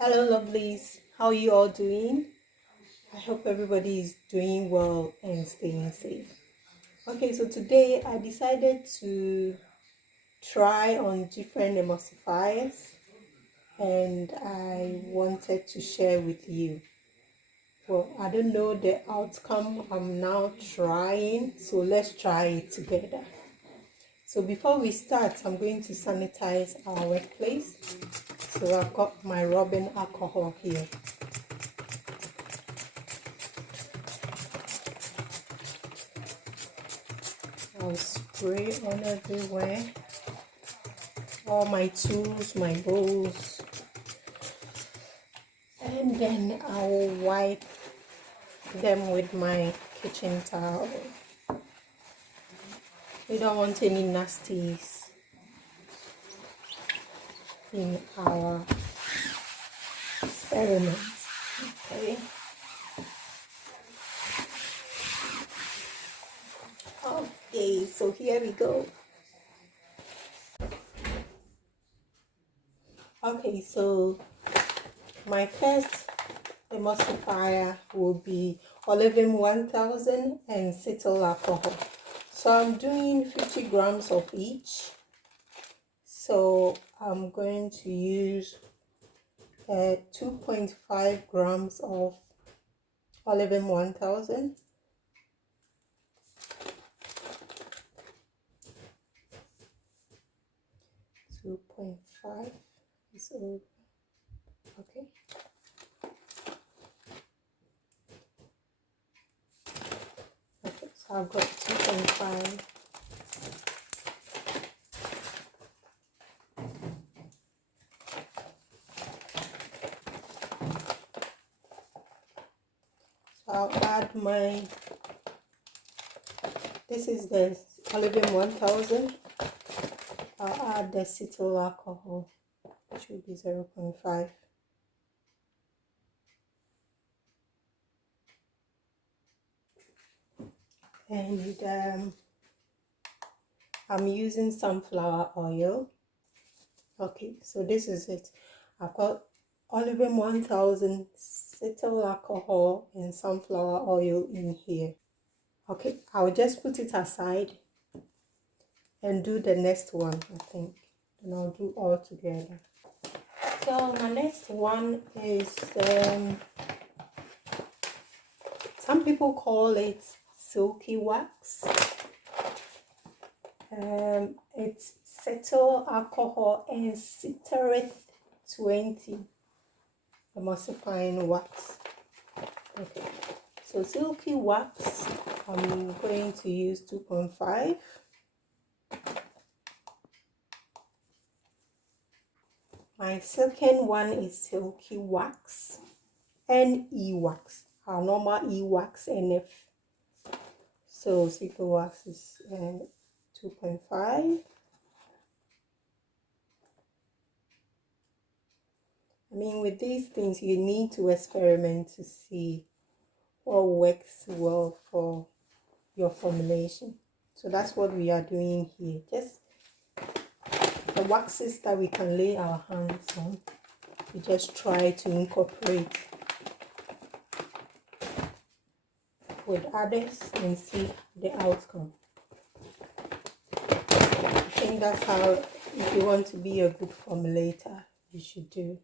Hello, lovelies. How are you all doing? I hope everybody is doing well and staying safe. Okay, so today I decided to try on different emulsifiers and I wanted to share with you. Well, I don't know the outcome. I'm now trying, so let's try it together. So before we start, I'm going to sanitize our workplace. So I've got my rubbing alcohol here. I'll spray on everywhere, all my tools, my bowls, and then I'll wipe them with my kitchen towel. We don't want any nasties in our experiments. Okay. Okay, so here we go. Okay, so my first emulsifier will be Olivine 1000 and cetyl alcohol. So I'm doing 50 grams of each. So I'm going to use 2.5 grams of Olivine 1000. Is over. Okay. Okay, so I've got 2.5. So I'll add this is the Olivine 1000. I'll add the cetyl alcohol, which will be 0.5. And I'm using sunflower oil. Okay, so this is it. I've got Olivine 1000, cetyl alcohol, and sunflower oil in here. Okay, I'll just put it aside and do the next one, I think. And I'll do all together. So my next one is, some people call it silky wax. It's cetyl alcohol and citrate 20 emulsifying wax. Okay, so silky wax, I'm going to use 2.5. My second one is silky wax and e-wax, our normal e-wax NF. So silky wax is 2.5. I mean, with these things, you need to experiment to see what works well for your formulation. So that's what we are doing here. Just the waxes that we can lay our hands on, we just try to incorporate with others and see the outcome. I think that's how, if you want to be a good formulator, you should do.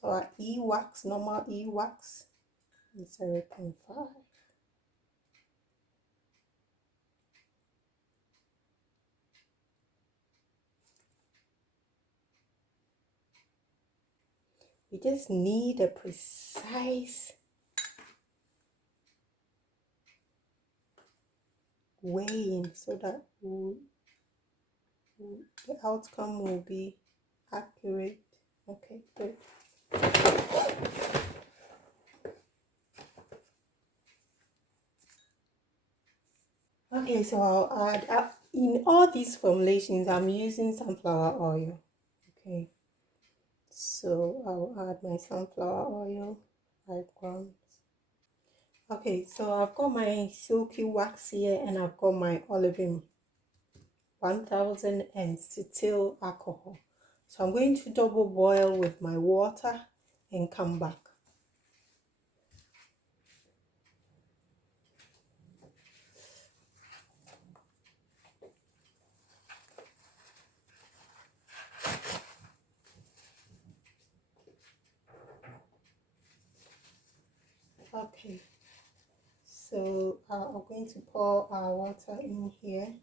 So our e-wax, normal e-wax, is 0.5. We just need a precise weighing so that the outcome will be accurate. Okay, good. Okay, so I'll add, in all these formulations, I'm using sunflower oil. Okay, so I'll add my sunflower oil, 5 grams. Okay, so I've got my silky wax here and I've got my Olivine 1000 and cetyl alcohol. So I'm going to double boil with my water and come back. Okay, so I'm going to pour our water in here.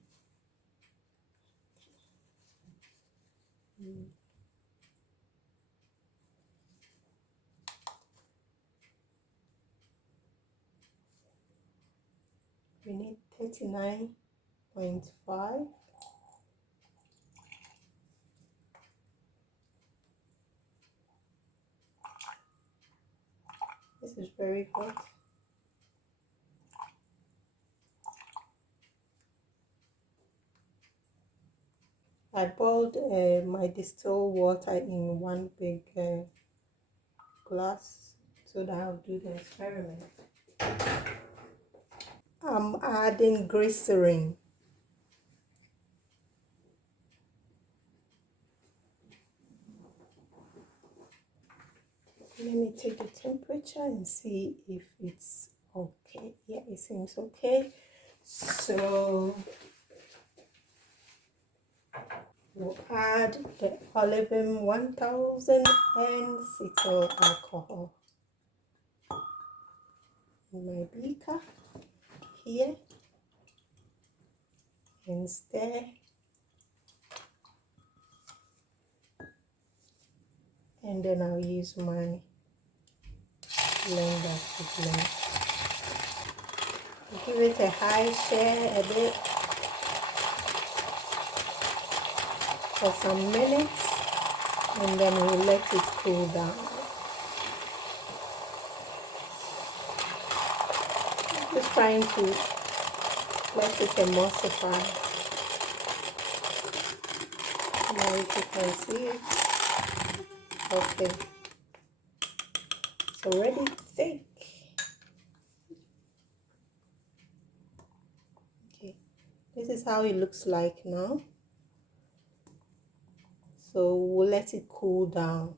We need 39.5. This is very hot. I boiled my distilled water in one big glass so that I'll do the experiment. I'm adding glycerin. Let me take the temperature and see if it's okay. Yeah, it seems okay. So we'll add the Olivin 1000 and cetyl alcohol in my beaker here and stir. And then I'll use my blender to blend. Give it a high share a bit for some minutes, and then we'll let it cool down. Just trying to let it emulsify. Now if you can see it. Okay, it's already thick. Okay, this is how it looks like now. So we'll let it cool down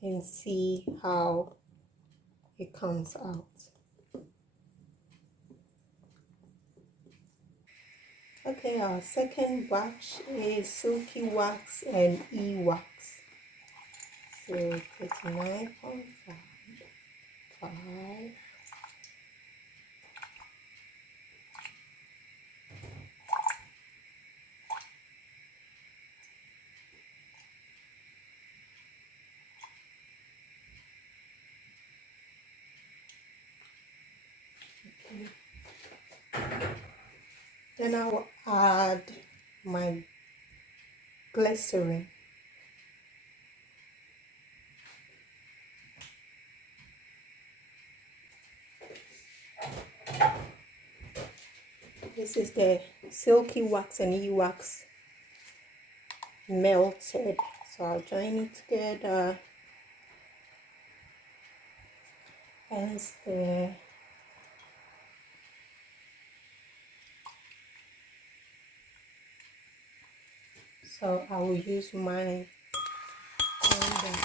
and see how it comes out. Okay, our second batch is silky wax and e-wax. So 39.5. Then I'll add my glycerin. This is the silky wax and e-wax melted. So I'll join it together and stir. So I will use my blender.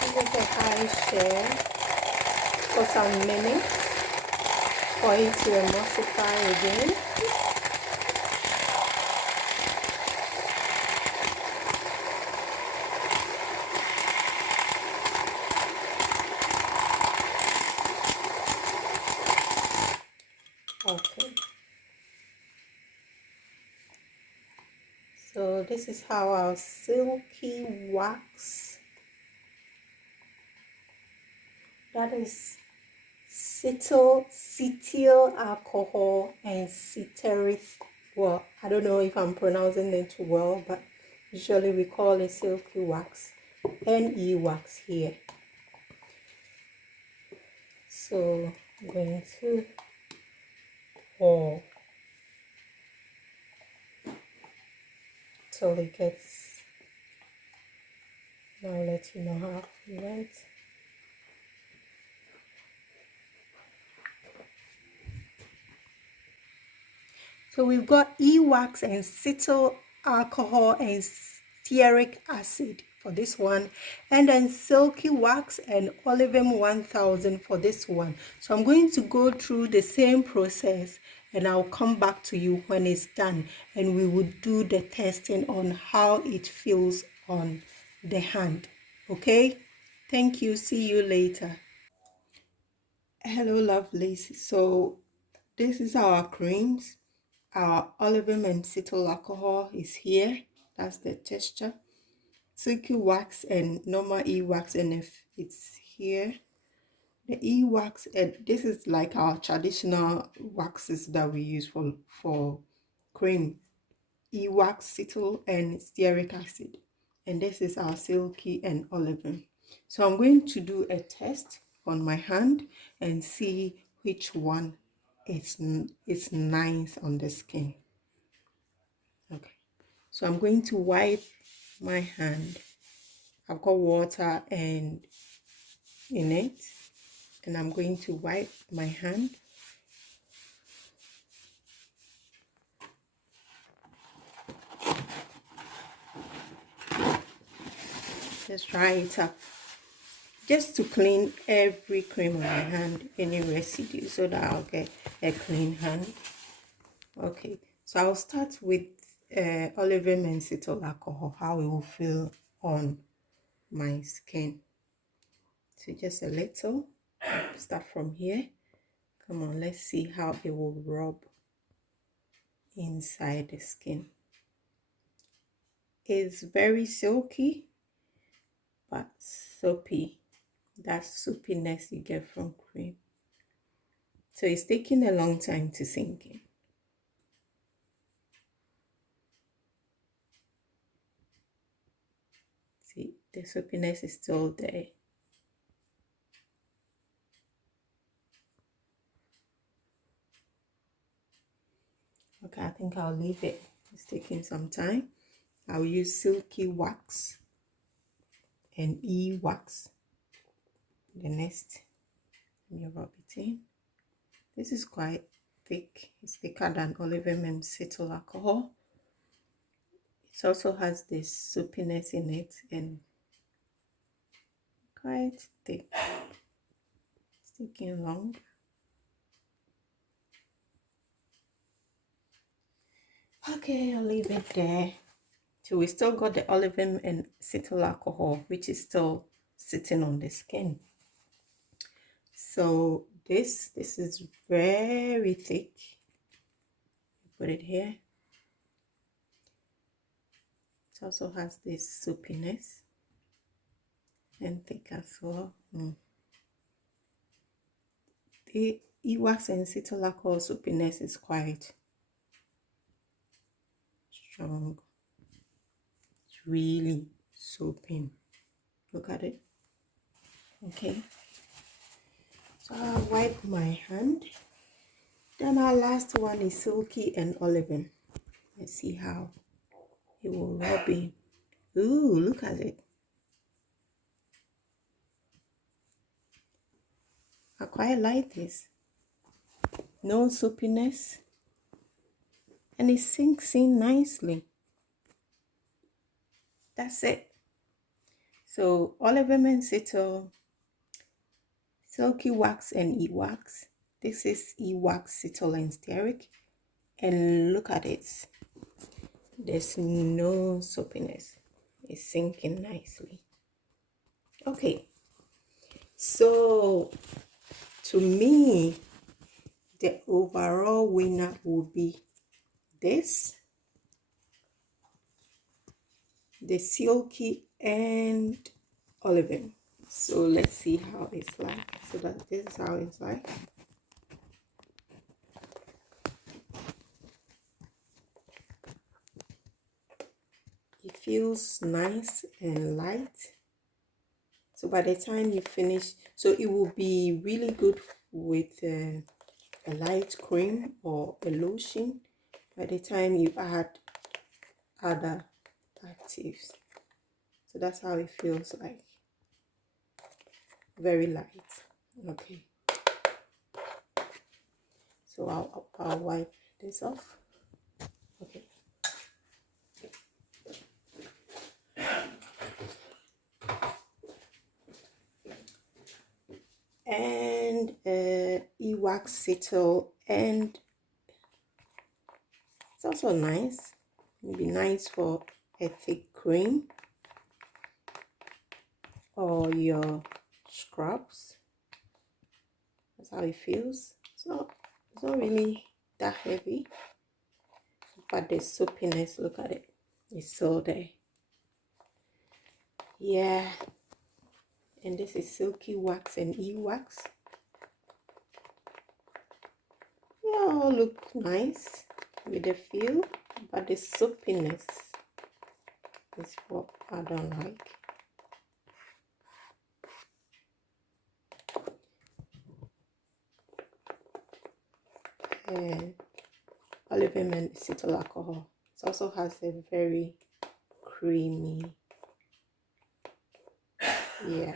Give it a high share for some minutes for it to emulsify again. Okay. So this is how our silky wax, that is cetyl alcohol and ceteric. Well, I don't know if I'm pronouncing it well, but usually we call it silky wax and e-wax here. So I'm going to pour till it gets. Now I'll let you know how it went. So we've got e-wax and cetyl alcohol and stearic acid for this one, and then silky wax and olivine 1000 for this one. So I'm going to go through the same process and I'll come back to you when it's done, and we will do the testing on how it feels on the hand. Okay, thank you, see you later. Hello lovelies, so this is our creams. Our olivine and cetyl alcohol is here. That's the texture. Silky wax and normal e-wax, and if it's here, the e-wax, and this is like our traditional waxes that we use for cream. E-wax, cetyl and stearic acid, and this is our silky and olivine. So I'm going to do a test on my hand and see which one is nice on the skin. Okay, so I'm going to wipe my hand. I've got water and in it, and I'm going to wipe my hand. Just dry it up, just to clean every cream on my hand, any residue, so that I'll get a clean hand. Okay, so I'll start with olivine and cetyl alcohol, how it will feel on my skin. So just a little, start from here. Come on, let's see how it will rub inside the skin. It's very silky but soapy. That soapiness you get from cream. So it's taking a long time to sink in. See, the soapiness is still there. Okay, I think I'll leave it. It's taking some time. I'll use silky wax and e-wax. The next, let me rub it in. This is quite thick. It's thicker than olivine and cetyl alcohol. It also has this soapiness in it and quite thick. It's taking long. Okay, I'll leave it there. So we still got the olivine and cetyl alcohol, which is still sitting on the skin. So this is very thick. Put it here. It also has this soapiness and thick as well. The e-wax and cetyl alcohol soapiness is quite strong. It's really soaping. Look at it. Okay. So I'll wipe my hand. Then our last one is silky and olivine. Let's see how it will rub in. Ooh, look at it. I quite like this. No soapiness. And it sinks in nicely. That's it. So olivine and cetyl, silky wax and e-wax. This is e-wax, cetyl and stearic. And look at it. There's no soapiness. It's sinking nicely. Okay. So to me, the overall winner will be this, the silky and olivine. So let's see how it's like. So that this is how it's like. It feels nice and light. So by the time you finish, so it will be really good with a light cream or a lotion by the time you add other actives. So that's how it feels like. Very light. Okay. So I'll wipe this off. Okay. And e-wax settle, and it's also nice. It'd be nice for a thick cream or your scrubs. That's how it feels. It's not really that heavy, but the soapiness, look at it, it's still there. Yeah. And this is silky wax and e-wax. They all look nice with the feel, but the soapiness is what I don't like. And olive oil and acetyl alcohol. It also has a very creamy, yeah.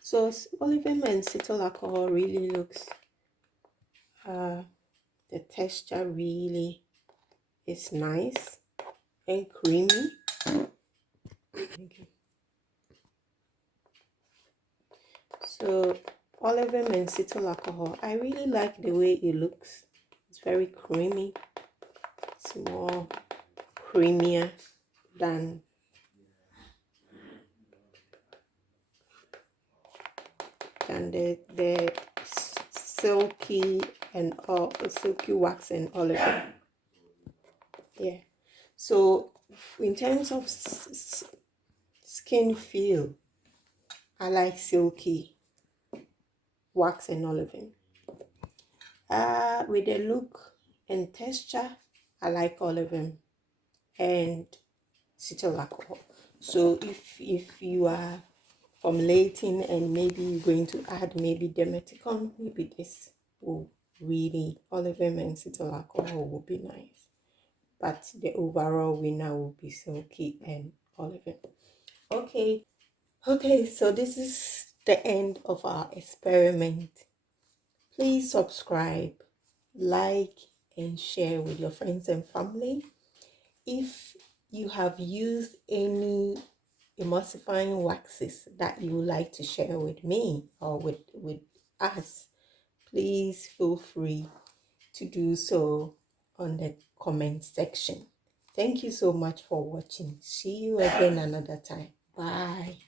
So olive oil and acetyl alcohol really looks, the texture really is nice and creamy. Okay. So olive oil and acetyl alcohol, I really like the way it looks. It's very creamy. It's more creamier than the silky and silky wax and olive oil. Yeah. So in terms of skin feel, I like silky wax and olive oil. With the look and texture, I like olive oil and acetyl alcohol. So if you are formulating and maybe you're going to add maybe Demeticon, maybe this will really, olive oil and acetyl alcohol will be nice. But the overall winner will be silky and olive oil. Okay, so this is the end of our experiment. Please subscribe, like, and share with your friends and family. If you have used any emulsifying waxes that you would like to share with me or with us, please feel free to do so on the comment section. Thank you so much for watching. See you again another time. Bye.